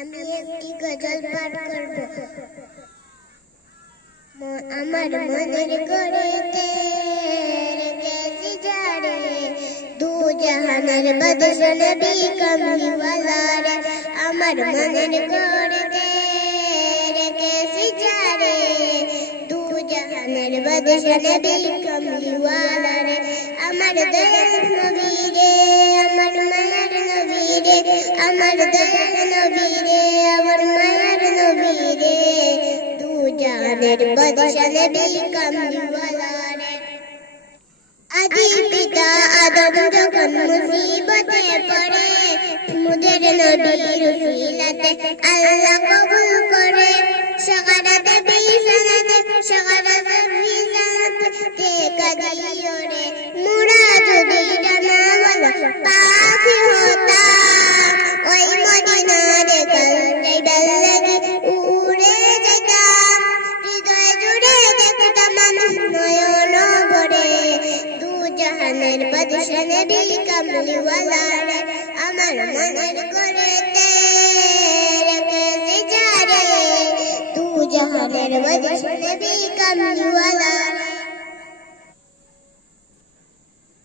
আমি একটি গজল পাঠ করব। আমার মনের করেতে রেখেছি যারে, দু জাহানের বাদশা নবী কামলিওয়ালা রে। আমার মনের করেতে রেখেছি যারে, দু জাহানের বাদশা নবী কামলিওয়ালা রে। আমার দয়াল নবী রে, আমার মায়ার নবী রে, আমার দয়াল নবী রে, আমার মায়ার নবী রে, দু জাহানের বাদশা নবী কামলিওয়ালা রে। আদি পিতা আদম যখন মুসিবতে পড়ে, মুদের নবীর উসিলাতে আল্লাহ কবুল করে। সাগারাতে বিছানাতে, সাগারাতে বিছানাতে টেকা দিও রে। মুরা যদি ডানাওয়ালা পাখি হতাম, ওই মদিনার কালচাইডাল লাগি উড়ে যেতাম। হৃদয় জুড়ে দেখতাম আমি নয়ন ভরে, দু জাহানের বাদশা নবী কামলিওয়ালা রে। আমার মনের করেতে রেখেছি যারে, দু জাহানের বাদশা নবী কামলিওয়ালা রে।